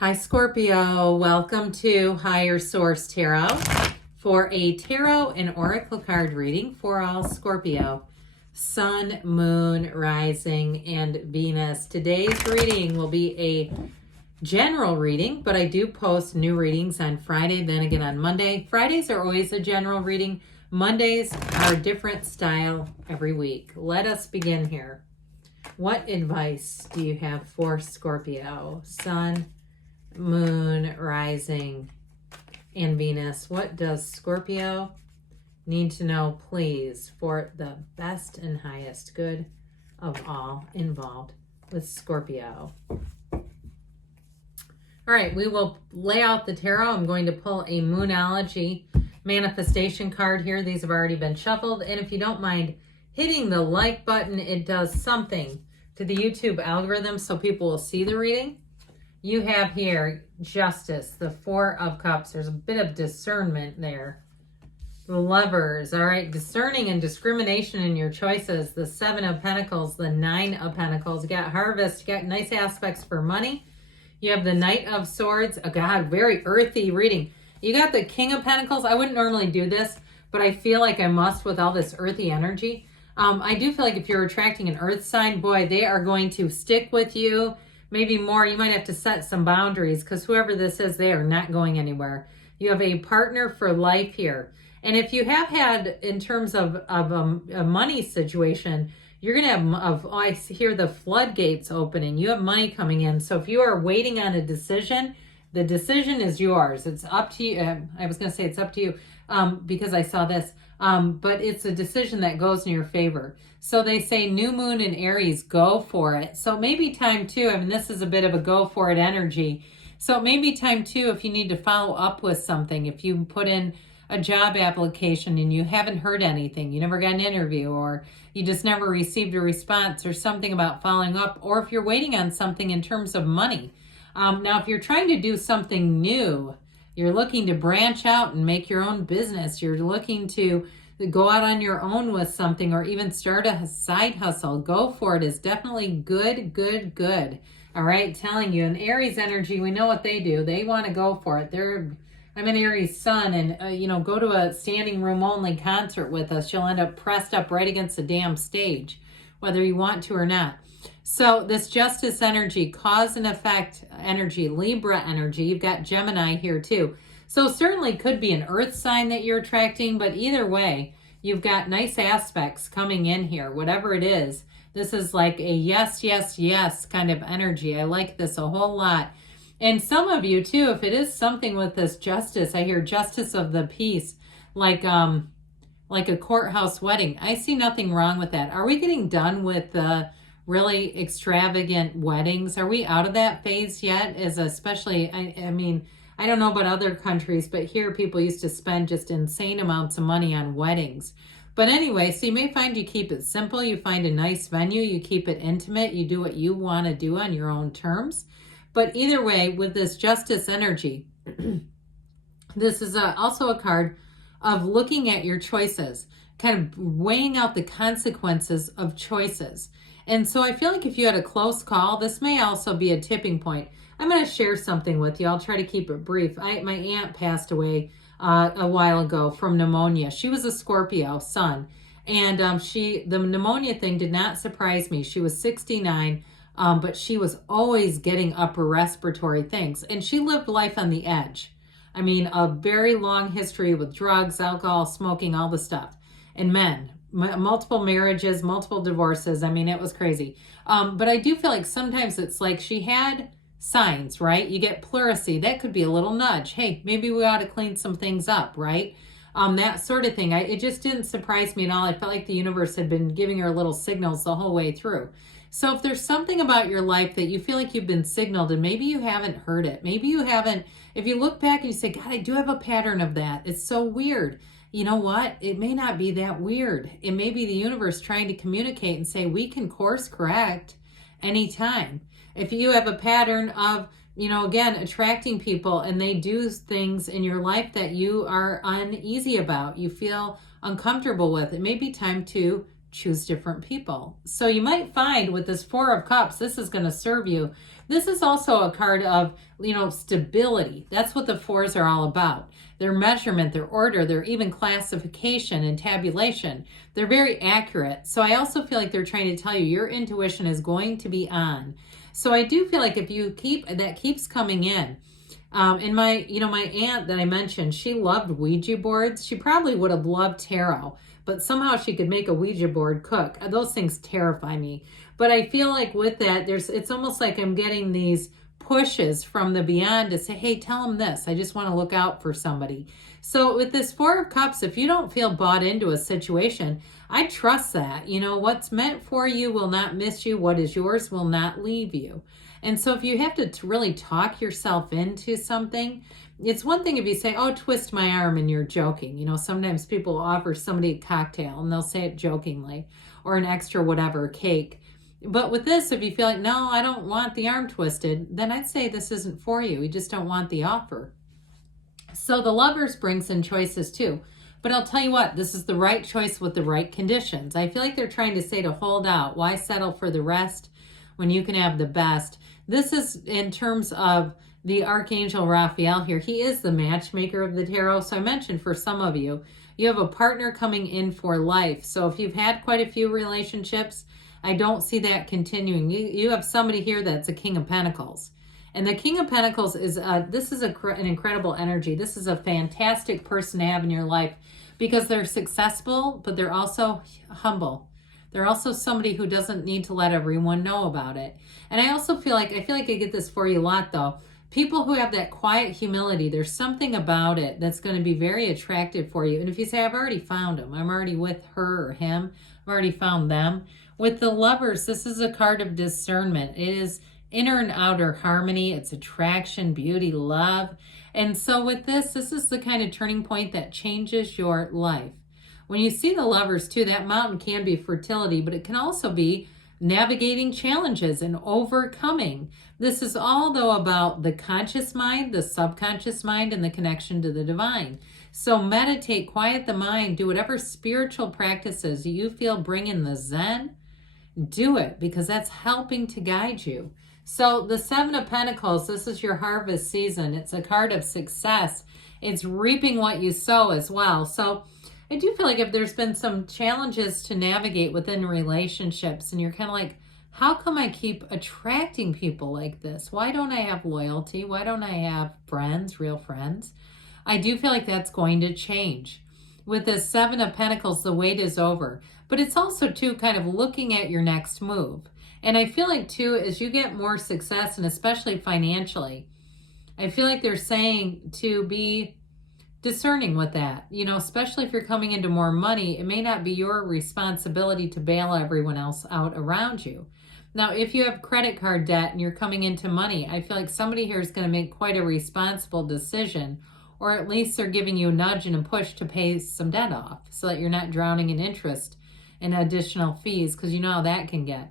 Hi, Scorpio. Welcome to Higher Source Tarot for a tarot and oracle card reading for all Scorpio. Sun, Moon, Rising, and Venus. Today's reading will be a general reading, but I do post new readings on Friday, then again on Monday. Fridays are always a general reading. Mondays are a different style every week. Let us begin here. What advice do you have for Scorpio? Sun, Moon, Rising, and Venus. What does Scorpio need to know, please, for the best and highest good of all involved with Scorpio? All right, we will lay out the tarot. I'm going to pull a Moonology manifestation card here. These have already been shuffled. And if you don't mind hitting the like button, it does something to the YouTube algorithm so people will see the reading. You have here Justice, the Four of Cups. There's a bit of discernment there. The Lovers, all right, discerning and discrimination in your choices. The Seven of Pentacles, the Nine of Pentacles. You got Harvest, you got nice aspects for money. You have the Knight of Swords. Oh God, very earthy reading. You got the King of Pentacles. I wouldn't normally do this, but I feel like I must with all this earthy energy. I do feel like if you're attracting an earth sign, boy, they are going to stick with you. Maybe more, you might have to set some boundaries because whoever this is, they are not going anywhere. You have a partner for life here. And if you have had, in terms of a money situation, you're going to have, I hear the floodgates opening. You have money coming in. So if you are waiting on a decision, the decision is yours. It's up to you. I was going to say it's up to you because I saw this. But it's a decision that goes in your favor. So they say new moon in Aries, go for it. So maybe time too, I mean, this is a bit of a go for it energy. So maybe time too, if you need to follow up with something, if you put in a job application and you haven't heard anything, you never got an interview, or you just never received a response, or something about following up, or if you're waiting on something in terms of money. Now, if you're trying to do something new, you're looking to branch out and make your own business, you're looking to go out on your own with something, or even start a side hustle, go for it. Is definitely good, good, good. All right, telling you, in Aries energy, we know what they do. They want to go for it. I'm an Aries sun, and go to a standing room only concert with us. You'll end up pressed up right against the damn stage, whether you want to or not. So this Justice energy, cause and effect energy, Libra energy, you've got Gemini here too. So certainly could be an earth sign that you're attracting, but either way, you've got nice aspects coming in here, whatever it is. This is like a yes, yes, yes kind of energy. I like this a whole lot. And some of you too, if it is something with this justice, I hear justice of the peace, like a courthouse wedding. I see nothing wrong with that. Are we getting done with the really extravagant weddings? Are we out of that phase yet? Especially, I mean, I don't know about other countries, but here people used to spend just insane amounts of money on weddings. But anyway, so you may find you keep it simple. You find a nice venue. You keep it intimate. You do what you want to do on your own terms. But either way, with this justice energy, this is also a card of looking at your choices, kind of weighing out the consequences of choices. And so I feel like if you had a close call, this may also be a tipping point. I'm going to share something with you. I'll try to keep it brief. My aunt passed away a while ago from pneumonia. She was a Scorpio sun, and the pneumonia thing did not surprise me. She was 69, but she was always getting upper respiratory things, and she lived life on the edge. I mean, a very long history with drugs, alcohol, smoking, all the stuff. And men, multiple marriages, multiple divorces. I mean, it was crazy. But I do feel like sometimes it's like she had signs, right? You get pleurisy. That could be a little nudge. Hey, maybe we ought to clean some things up, right? That sort of thing. It just didn't surprise me at all. I felt like the universe had been giving her little signals the whole way through. So if there's something about your life that you feel like you've been signaled and maybe you haven't heard it, maybe you haven't, if you look back and you say, God, I do have a pattern of that. It's so weird. You know what? It may not be that weird. It may be the universe trying to communicate and say, we can course correct anytime. If you have a pattern of, again, attracting people and they do things in your life that you are uneasy about, you feel uncomfortable with, it may be time to choose different people. So you might find with this Four of Cups, this is going to serve you This is also a card of, stability. That's what the fours are all about. Their measurement, their order, their even classification and tabulation. They're very accurate. So I also feel like they're trying to tell you your intuition is going to be on. So I do feel like if you keeps coming in. And my aunt that I mentioned, she loved Ouija boards. She probably would have loved tarot, but somehow she could make a Ouija board cook. Those things terrify me. But I feel like with that, it's almost like I'm getting these pushes from the beyond to say, hey, tell them this. I just want to look out for somebody. So with this Four of Cups, if you don't feel bought into a situation, I trust that. What's meant for you will not miss you. What is yours will not leave you. And so if you have to really talk yourself into something, it's one thing if you say, oh, twist my arm, and you're joking. Sometimes people offer somebody a cocktail and they'll say it jokingly, or an extra whatever, cake. But with this, if you feel like, no, I don't want the arm twisted, then I'd say this isn't for you. You just don't want the offer. So the Lovers brings in choices too. But I'll tell you what, this is the right choice with the right conditions. I feel like they're trying to say to hold out. Why settle for the rest when you can have the best? This is in terms of the Archangel Raphael here. He is the matchmaker of the tarot. So I mentioned for some of you, you have a partner coming in for life. So if you've had quite a few relationships, I don't see that continuing. You have somebody here that's a King of Pentacles. And the King of Pentacles is, this is an incredible energy. This is a fantastic person to have in your life because they're successful, but they're also humble. They're also somebody who doesn't need to let everyone know about it. And I also feel like, I get this for you a lot though. People who have that quiet humility, there's something about it that's going to be very attractive for you. And if you say, I've already found him, I'm already with her or him, I've already found them. With the Lovers, this is a card of discernment. It is inner and outer harmony. It's attraction, beauty, love. And so with this is the kind of turning point that changes your life. When you see the Lovers too, that mountain can be fertility, but it can also be navigating challenges and overcoming. This is all though about the conscious mind, the subconscious mind, and the connection to the divine. So meditate, quiet the mind, do whatever spiritual practices you feel bring in the Zen. Do it because that's helping to guide you. So the Seven of Pentacles, this is your harvest season. It's a card of success. It's reaping what you sow as well. So I do feel like if there's been some challenges to navigate within relationships and you're kind of like, how come I keep attracting people like this? Why don't I have loyalty? Why don't I have friends, real friends? I do feel like that's going to change. With this Seven of Pentacles, the wait is over. But it's also, too, kind of looking at your next move. And I feel like, too, as you get more success, and especially financially, I feel like they're saying to be discerning with that. Especially if you're coming into more money, it may not be your responsibility to bail everyone else out around you. Now, if you have credit card debt and you're coming into money, I feel like somebody here is going to make quite a responsible decision, or at least they're giving you a nudge and a push to pay some debt off so that you're not drowning in interest and additional fees, because you know how that can get.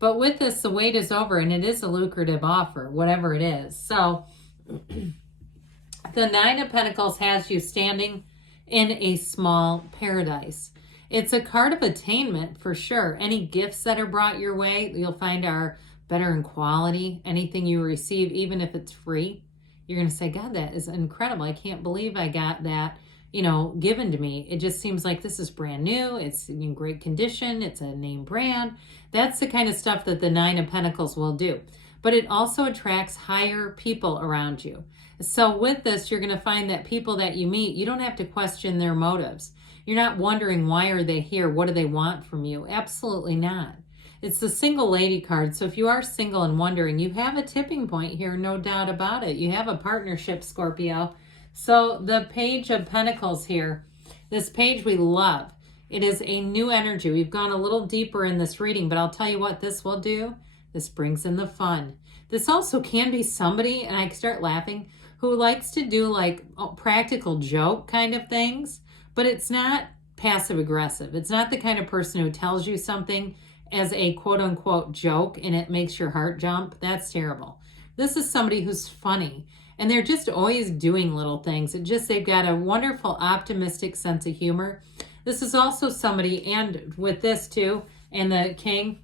But with this, the wait is over, and it is a lucrative offer, whatever it is. So the Nine of Pentacles has you standing in a small paradise. It's a card of attainment for sure. Any gifts that are brought your way, you'll find are better in quality. Anything you receive, even if it's free, you're going to say, God, that is incredible. I can't believe I got that, given to me. It just seems like this is brand new. It's in great condition. It's a name brand. That's the kind of stuff that the Nine of Pentacles will do. But it also attracts higher people around you. So with this, you're going to find that people that you meet, you don't have to question their motives. You're not wondering, why are they here? What do they want from you? Absolutely not. It's the single lady card. So if you are single and wondering, you have a tipping point here, no doubt about it. You have a partnership, Scorpio. So the Page of Pentacles here, this page we love. It is a new energy. We've gone a little deeper in this reading, but I'll tell you what this will do. This brings in the fun. This also can be somebody, and I start laughing, who likes to do like practical joke kind of things, but it's not passive aggressive. It's not the kind of person who tells you something as a quote unquote joke and it makes your heart jump. That's terrible. This is somebody who's funny and they're just always doing little things. They've got a wonderful optimistic sense of humor. This is also somebody, and with this too, and the King,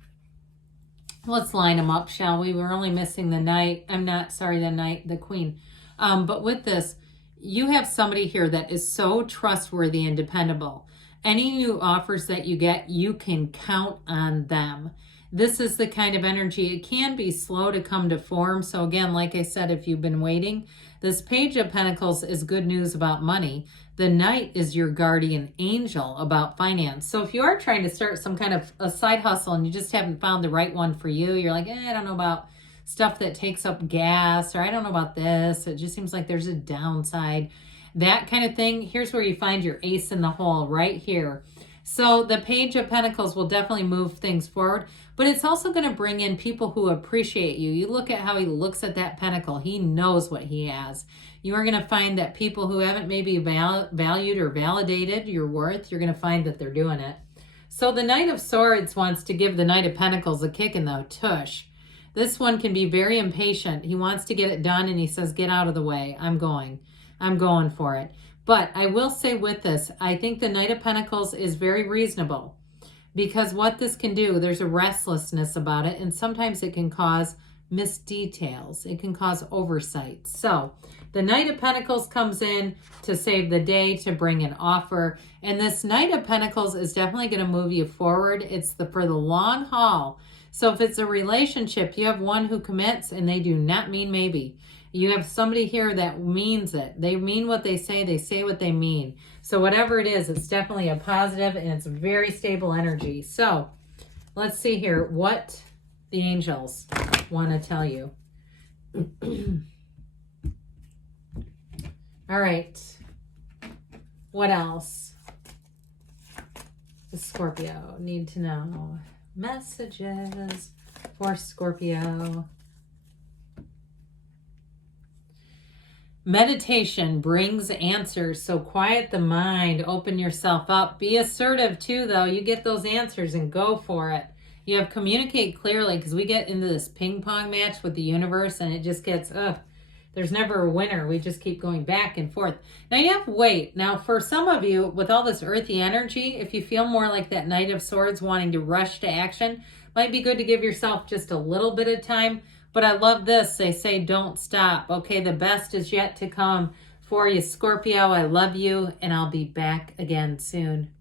Let's line them up, shall we? We're only missing the Knight. The Queen. But with this, you have somebody here that is so trustworthy and dependable. Any new offers that you get, you can count on them. This is the kind of energy. It can be slow to come to form. So again, like I said, if you've been waiting, this Page of Pentacles is good news about money. The Knight is your guardian angel about finance. So if you are trying to start some kind of a side hustle and you just haven't found the right one for you, you're like, I don't know about stuff that takes up gas, or I don't know about this. It just seems like there's a downside. That kind of thing. Here's where you find your ace in the hole right here. So the Page of Pentacles will definitely move things forward, but it's also going to bring in people who appreciate you. You look at how he looks at that pentacle. He knows what he has. You are going to find that people who haven't maybe valued or validated your worth, you're going to find that they're doing it. So the Knight of Swords wants to give the Knight of Pentacles a kick in the tush. This one can be very impatient. He wants to get it done and he says, get out of the way. I'm going for it. But I will say with this, I think the Knight of Pentacles is very reasonable, because what this can do, there's a restlessness about it, and sometimes it can cause missed details. It can cause oversight. So the Knight of Pentacles comes in to save the day, to bring an offer. And this Knight of Pentacles is definitely going to move you forward. It's for the long haul. So if it's a relationship, you have one who commits and they do not mean maybe. You have somebody here that means it. They mean what they say what they mean. So whatever it is, it's definitely a positive and it's very stable energy. So let's see here what the angels want to tell you. All right. What else? The Scorpio need to know. Messages for Scorpio. Meditation brings answers, so quiet the mind, open yourself up. Be assertive too, though. You get those answers and go for it. You have communicate clearly, because we get into this ping pong match with the universe and it just gets, there's never a winner. We just keep going back and forth. Now you have weight. Now for some of you, with all this earthy energy, if you feel more like that Knight of Swords wanting to rush to action, might be good to give yourself just a little bit of time. But I love this. They say don't stop. Okay, the best is yet to come for you, Scorpio. I love you, and I'll be back again soon.